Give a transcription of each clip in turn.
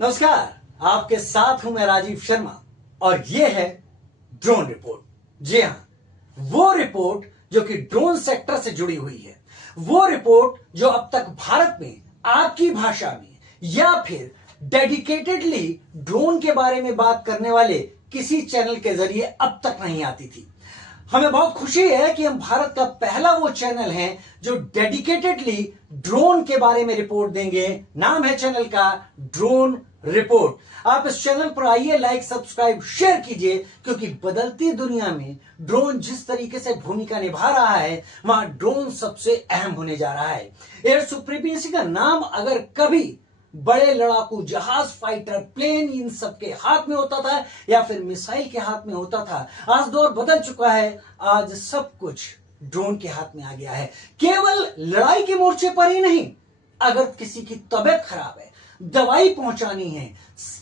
नमस्कार, आपके साथ हूं मैं राजीव शर्मा और यह है ड्रोन रिपोर्ट। जी हां, वो रिपोर्ट जो कि ड्रोन सेक्टर से जुड़ी हुई है, वो रिपोर्ट जो अब तक भारत में आपकी भाषा में या फिर डेडिकेटेडली ड्रोन के बारे में बात करने वाले किसी चैनल के जरिए अब तक नहीं आती थी। हमें बहुत खुशी है कि हम भारत का पहला वो चैनल है जो डेडिकेटेडली ड्रोन के बारे में रिपोर्ट देंगे। नाम है चैनल का ड्रोन रिपोर्ट। आप इस चैनल पर आइए, लाइक सब्सक्राइब शेयर कीजिए, क्योंकि बदलती दुनिया में ड्रोन जिस तरीके से भूमिका निभा रहा है, वहां ड्रोन सबसे अहम होने जा रहा है। एयर सुप्रीमेसी का नाम अगर कभी बड़े लड़ाकू जहाज, फाइटर प्लेन, इन सब के हाथ में होता था या फिर मिसाइल के हाथ में होता था, आज दौर बदल चुका है। आज सब कुछ ड्रोन के हाथ में आ गया है। केवल लड़ाई के मोर्चे पर ही नहीं, अगर किसी की तबीयत खराब है, दवाई पहुंचानी है,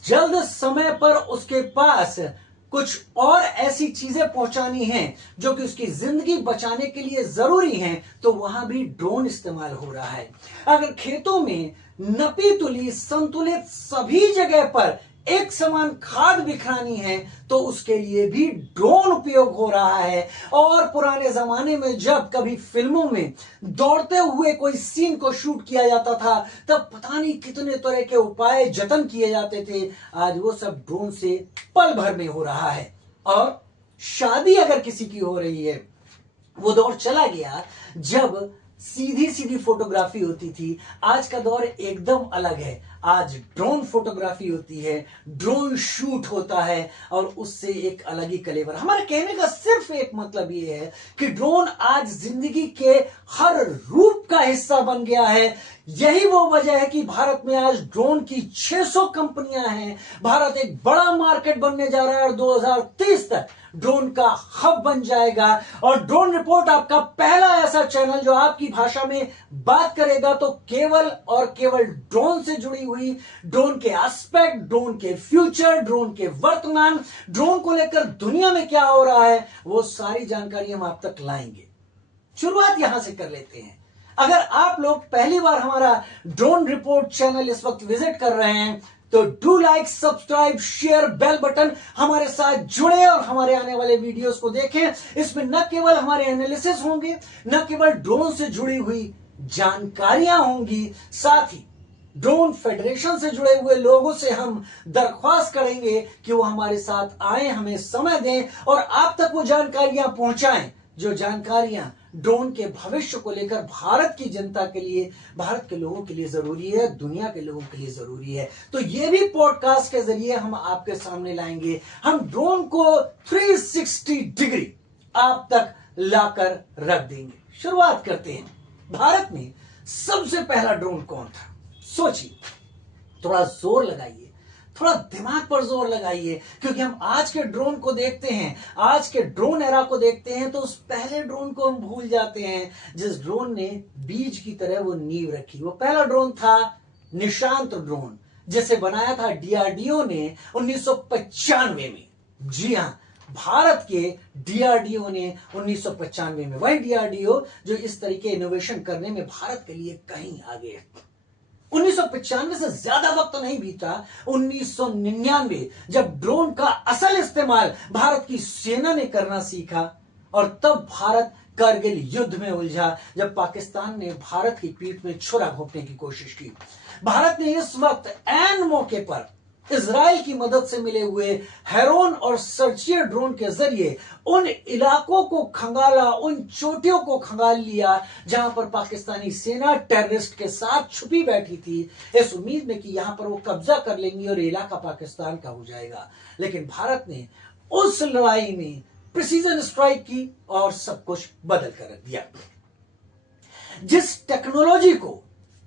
जल्द समय पर उसके पास कुछ और ऐसी चीजें पहुंचानी हैं जो कि उसकी जिंदगी बचाने के लिए जरूरी हैं, तो वहां भी ड्रोन इस्तेमाल हो रहा है। अगर खेतों में नपी तुली संतुलित सभी जगह पर एक समान खाद बिखरानी है, तो उसके लिए भी ड्रोन उपयोग हो रहा है। और पुराने जमाने में जब कभी फिल्मों में दौड़ते हुए कोई सीन को शूट किया जाता था, तब पता नहीं कितने तरह के उपाय जतन किए जाते थे। आज वो सब ड्रोन से पल भर में हो रहा है। और शादी अगर किसी की हो रही है, वो दौर चला गया जब सीधी सीधी फोटोग्राफी होती थी। आज का दौर एकदम अलग है। आज ड्रोन फोटोग्राफी होती है, ड्रोन शूट होता है और उससे एक अलग ही कलेवर। हमारे कहने का सिर्फ एक मतलब ये है कि ड्रोन आज जिंदगी के हर रूप का हिस्सा बन गया है। यही वो वजह है कि भारत में आज ड्रोन की 600 कंपनियां हैं। भारत एक बड़ा मार्केट बनने जा रहा है और 2030 तक ड्रोन का हब बन जाएगा। और ड्रोन रिपोर्ट आपका पहला ऐसा चैनल जो आपकी भाषा में बात करेगा तो केवल और केवल ड्रोन से जुड़ी हुई, ड्रोन के एस्पेक्ट, ड्रोन के फ्यूचर, ड्रोन के वर्तमान, ड्रोन को लेकर दुनिया में क्या हो रहा है, वो सारी जानकारी हम आप तक लाएंगे। शुरुआत यहां से कर लेते हैं। अगर आप लोग पहली बार हमारा ड्रोन रिपोर्ट चैनल इस वक्त विजिट कर रहे हैं, तो do like subscribe share bell button, हमारे साथ जुड़े और हमारे आने वाले वीडियोस को देखें। इसमें न केवल हमारे एनालिसिस होंगे, न केवल ड्रोन से जुड़ी हुई जानकारियां होंगी, साथ ही ड्रोन फेडरेशन से जुड़े हुए लोगों से हम दरख्वास्त करेंगे कि वो हमारे साथ आए, हमें समय दें और आप तक वो जानकारियां पहुंचाएं, जो जानकारियां ड्रोन के भविष्य को लेकर भारत की जनता के लिए, भारत के लोगों के लिए जरूरी है, दुनिया के लोगों के लिए जरूरी है। तो ये भी पॉडकास्ट के जरिए हम आपके सामने लाएंगे। हम ड्रोन को 360 डिग्री आप तक लाकर रख देंगे। शुरुआत करते हैं। भारत में सबसे पहला ड्रोन कौन था? सोचिए, थोड़ा जोर लगाइए, थोड़ा दिमाग पर जोर लगाइए, क्योंकि हम आज के ड्रोन को देखते हैं, आज के ड्रोन एरा को देखते हैं, तो उस पहले ड्रोन को हम भूल जाते हैं जिस ड्रोन ने बीज की तरह वो नींव रखी। वो पहला ड्रोन था निशांत ड्रोन, जिसे बनाया था डीआरडीओ ने 1995 में। जी हां, भारत के डीआरडीओ ने 1995 में, वही डीआरडीओ जो इस तरीके इनोवेशन करने में भारत के लिए कहीं आगे है। 1995 से ज्यादा वक्त नहीं बीता, 1999 जब ड्रोन का असल इस्तेमाल भारत की सेना ने करना सीखा, और तब भारत कारगिल युद्ध में उलझा, जब पाकिस्तान ने भारत की पीठ में छुरा घोंपने की कोशिश की। भारत ने इस वक्त ऐन मौके पर इजराइल की मदद से मिले हुए हेरोन और सर्चियर ड्रोन के जरिए उन इलाकों को खंगाला, उन चोटियों को खंगाल लिया जहां पर पाकिस्तानी सेना टेररिस्ट के साथ छुपी बैठी थी, इस उम्मीद में कि यहां पर वो कब्जा कर लेंगी और इलाका पाकिस्तान का हो जाएगा। लेकिन भारत ने उस लड़ाई में प्रिसीजन स्ट्राइक की और सब कुछ बदल कर रख दिया। जिस टेक्नोलॉजी को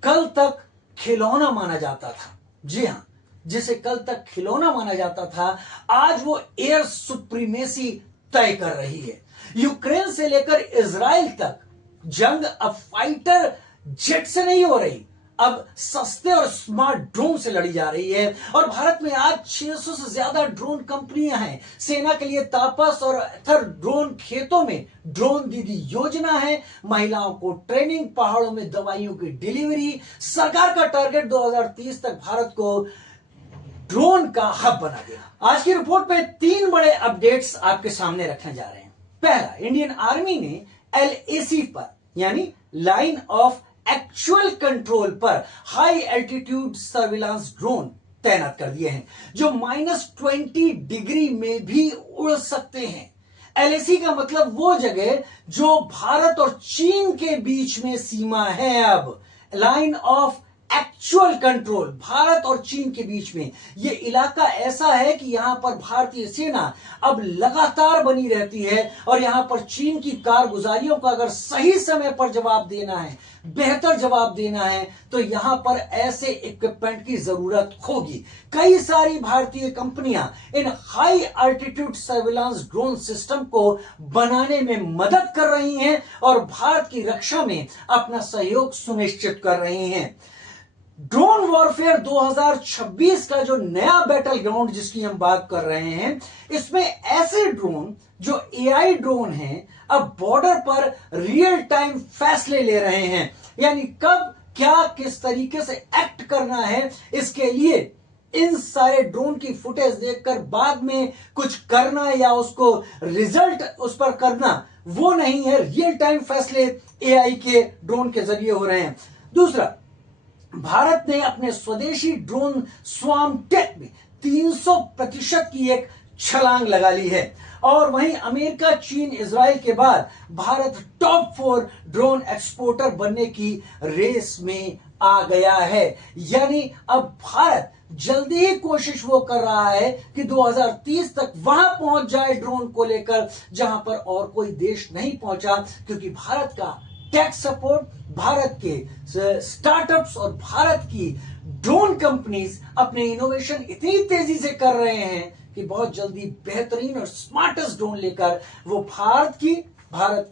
कल तक खिलौना माना जाता था, जी हां, जिसे कल तक खिलौना माना जाता था, आज वो एयर सुप्रीमेसी तय कर रही है। यूक्रेन से लेकर इजराइल तक जंग अब फाइटर जेट से नहीं हो रही, अब सस्ते और स्मार्ट ड्रोन से लड़ी जा रही है। और भारत में आज 600 से ज्यादा ड्रोन कंपनियां हैं। सेना के लिए तापस और एथर ड्रोन, खेतों में ड्रोन दीदी योजना है, महिलाओं को ट्रेनिंग, पहाड़ों में दवाइयों की डिलीवरी। सरकार का टारगेट 2030 तक भारत को ड्रोन का हब बना दिया। आज की रिपोर्ट में 3 बड़े अपडेट्स आपके सामने रखने जा रहे हैं। पहला, इंडियन आर्मी ने LAC पर यानी लाइन ऑफ एक्चुअल कंट्रोल पर हाई एल्टीट्यूड सर्विलांस ड्रोन तैनात कर दिए हैं जो -20 डिग्री में भी उड़ सकते हैं। LAC का मतलब वो जगह जो भारत और चीन के बीच में सीमा है। अब line of actual control Bharat और चीन के बीच में यह इलाका ऐसा है कि यहां पर भारतीय सेना अब लगातार बनी रहती है और यहां पर चीन की कारगुजारियों का अगर सही समय पर जवाब देना है, बेहतर जवाब देना है, तो यहां पर ऐसे इक्विपमेंट की जरूरत होगी। कई सारी भारतीय कंपनियां इन high altitude surveillance drone system को बनाने में मदद कर रही हैं और भारत की रक्षा में अपना सहयोग सुनिश्चित कर रही हैं। ड्रोन वॉरफेयर 2026 का जो नया बैटल ग्राउंड जिसकी हम बात कर रहे हैं, इसमें ऐसे ड्रोन जो AI ड्रोन हैं अब बॉर्डर पर रियल टाइम फैसले ले रहे हैं, यानी कब क्या किस तरीके से एक्ट करना है। इसके लिए इन सारे ड्रोन की फुटेज देखकर बाद में कुछ करना या उसको रिजल्ट उस पर करना वो नहीं है, रियल टाइम फैसले AI के ड्रोन के जरिए हो रहे हैं। दूसरा, भारत ने अपने स्वदेशी ड्रोन स्वार्म टेक में 300% की एक छलांग लगा ली है और वहीं अमेरिका, चीन, इजराइल के बाद भारत टॉप 4 ड्रोन एक्सपोर्टर बनने की रेस में आ गया है। यानी अब भारत जल्दी ही कोशिश वो कर रहा है कि 2030 तक वहां पहुंच जाए ड्रोन को लेकर जहां पर और कोई देश नहीं पहुंचा, क्योंकि भारत का टेक सपोर्ट, भारत के स्टार्टअप्स और भारत की ड्रोन कंपनीज अपने इनोवेशन इतनी तेजी से कर रहे हैं कि बहुत जल्दी बेहतरीन और स्मार्टेस्ट ड्रोन लेकर वो भारत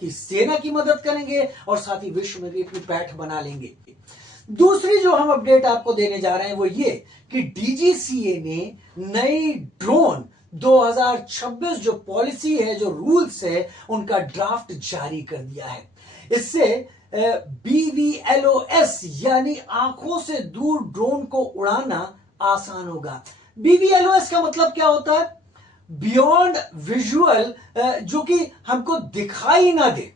की सेना की मदद करेंगे और साथ ही विश्व में भी अपनी पैठ बना लेंगे। दूसरी जो हम अपडेट आपको देने जा रहे हैं वो ये कि DGCA ने नई ड्रोन 2026 जो पॉलिसी है, जो रूल्स है, उनका ड्राफ्ट जारी कर दिया है। इससे BVLOS यानी आंखों से दूर ड्रोन को उड़ाना आसान होगा। BVLOS का मतलब क्या होता है? बियॉन्ड विजुअल, जो कि हमको दिखाई ना दे,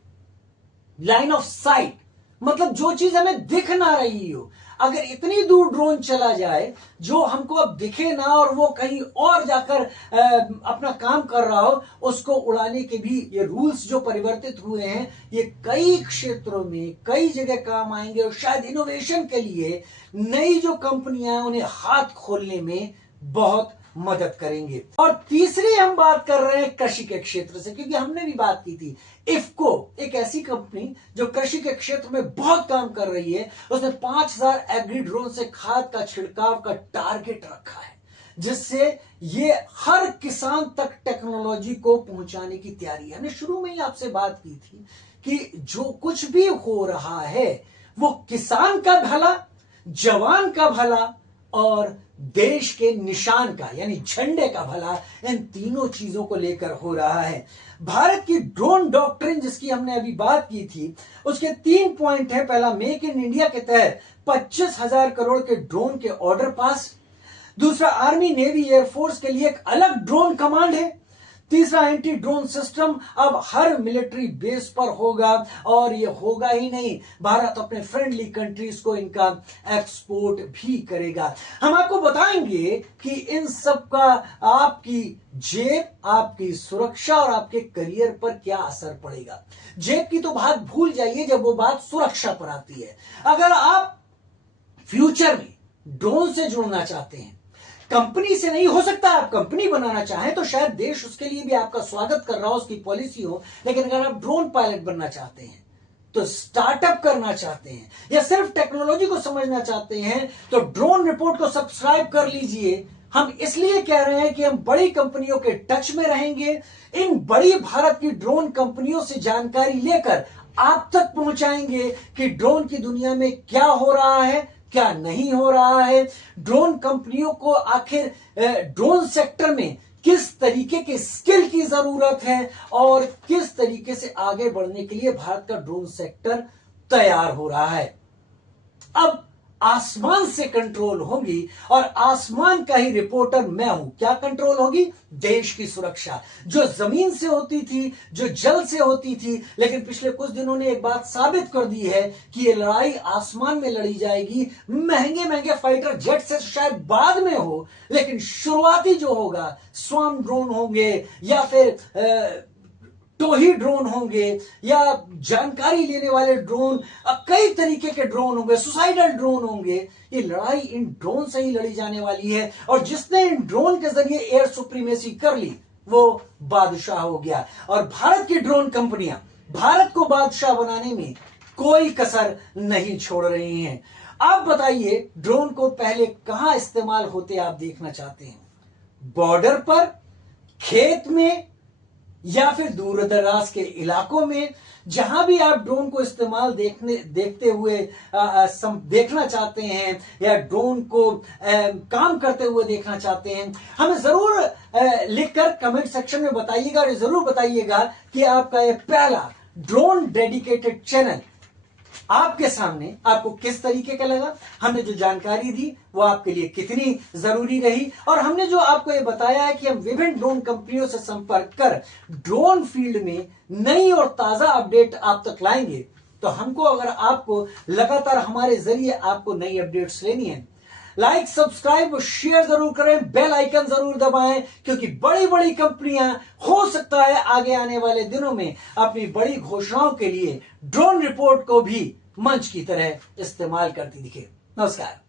लाइन ऑफ साइट, मतलब जो चीज हमें दिख ना रही हो, अगर इतनी दूर ड्रोन चला जाए जो हमको अब दिखे ना और वो कहीं और जाकर अपना काम कर रहा हो, उसको उड़ाने के भी ये रूल्स जो परिवर्तित हुए हैं, ये कई क्षेत्रों में कई जगह काम आएंगे और शायद इनोवेशन के लिए नई जो कंपनियां हैं उन्हें हाथ खोलने में बहुत मदद करेंगे। और तीसरी हम बात कर रहे हैं कृषि के क्षेत्र से, क्योंकि हमने भी बात की थी इफ्को, एक ऐसी कंपनी जो कृषि के क्षेत्र में बहुत काम कर रही है। उसने 5000 एग्री ड्रोन से खाद का छिड़काव का टारगेट रखा है, जिससे ये हर किसान तक टेक्नोलॉजी को पहुंचाने की तैयारी है। हमने शुरू में ही आपसे बात की थी कि जो कुछ भी हो रहा है वो किसान का भला, जवान का भला और देश के निशान का यानी झंडे का भला, इन तीनों चीजों को लेकर हो रहा है। भारत की ड्रोन डॉक्ट्रिन जिसकी हमने अभी बात की थी, उसके 3 पॉइंट है। पहला, मेक इन इंडिया के तहत 25,000 करोड़ के ड्रोन के ऑर्डर पास। दूसरा, आर्मी, नेवी, एयरफोर्स के लिए एक अलग ड्रोन कमांड है। तीसरा, एंटी ड्रोन सिस्टम अब हर मिलिट्री बेस पर होगा और ये होगा ही नहीं, भारत अपने फ्रेंडली कंट्रीज को इनका एक्सपोर्ट भी करेगा। हम आपको बताएंगे कि इन सब का आपकी जेब, आपकी सुरक्षा और आपके करियर पर क्या असर पड़ेगा। जेब की तो बात भूल जाइए जब वो बात सुरक्षा पर आती है। अगर आप फ्यूचर में ड्रोन से जुड़ना चाहते हैं, कंपनी से नहीं, हो सकता है आप कंपनी बनाना चाहें तो शायद देश उसके लिए भी आपका स्वागत कर रहा हो, उसकी पॉलिसी हो, लेकिन अगर आप ड्रोन पायलट बनना चाहते हैं, तो स्टार्टअप करना चाहते हैं या सिर्फ टेक्नोलॉजी को समझना चाहते हैं, तो ड्रोन रिपोर्ट को सब्सक्राइब कर लीजिए। हम इसलिए कह रहे हैं कि हम बड़ी कंपनियों के टच में रहेंगे, इन बड़ी भारत की ड्रोन कंपनियों से जानकारी लेकर आप तक पहुंचाएंगे कि ड्रोन की दुनिया में क्या हो रहा है, क्या नहीं हो रहा है, ड्रोन कंपनियों को आखिर ड्रोन सेक्टर में किस तरीके के स्किल की जरूरत है और किस तरीके से आगे बढ़ने के लिए भारत का ड्रोन सेक्टर तैयार हो रहा है। अब आसमान से कंट्रोल होंगी और आसमान का ही रिपोर्टर मैं हूं। क्या कंट्रोल होगी? देश की सुरक्षा, जो जमीन से होती थी, जो जल से होती थी। लेकिन पिछले कुछ दिनों ने एक बात साबित कर दी है कि ये लड़ाई आसमान में लड़ी जाएगी। महंगे महंगे फाइटर जेट से शायद बाद में हो, लेकिन शुरुआती जो होगा स्वार्म ड्रोन होंगे या फिर टोही ड्रोन होंगे या जानकारी लेने वाले ड्रोन, कई तरीके के ड्रोन होंगे, सुसाइडल ड्रोन होंगे। ये लड़ाई इन ड्रोन से ही लड़ी जाने वाली है और जिसने इन ड्रोन के जरिए एयर सुप्रीमेसी कर ली वो बादशाह हो गया। और भारत की ड्रोन कंपनियां भारत को बादशाह बनाने में कोई कसर नहीं छोड़ रही हैं। आप बताइए, ड्रोन को पहले कहां इस्तेमाल होते आप देखना चाहते हैं? बॉर्डर पर, खेत में, या फिर दूर दराज के इलाकों में? जहां भी आप ड्रोन को इस्तेमाल देखते हुए देखना चाहते हैं या ड्रोन को काम करते हुए देखना चाहते हैं, हमें जरूर लिखकर कमेंट सेक्शन में बताइएगा और जरूर बताइएगा कि आपका ये पहला ड्रोन डेडिकेटेड चैनल आपके सामने आपको किस तरीके का लगा। हमने जो जानकारी दी वो आपके लिए कितनी जरूरी रही और हमने जो आपको ये बताया है कि हम विभिन्न ड्रोन कंपनियों से संपर्क कर ड्रोन फील्ड में नई और ताजा अपडेट आप तक लाएंगे। तो हमको, अगर आपको लगातार हमारे जरिए आपको नई अपडेट्स लेनी है, लाइक, सब्सक्राइब, शेयर जरूर करें, बेल आइकन जरूर दबाएं, क्योंकि बड़ी बड़ी कंपनियां हो सकता है आगे आने वाले दिनों में अपनी बड़ी घोषणाओं के लिए ड्रोन रिपोर्ट को भी मंच की तरह इस्तेमाल करती दिखे। नमस्कार।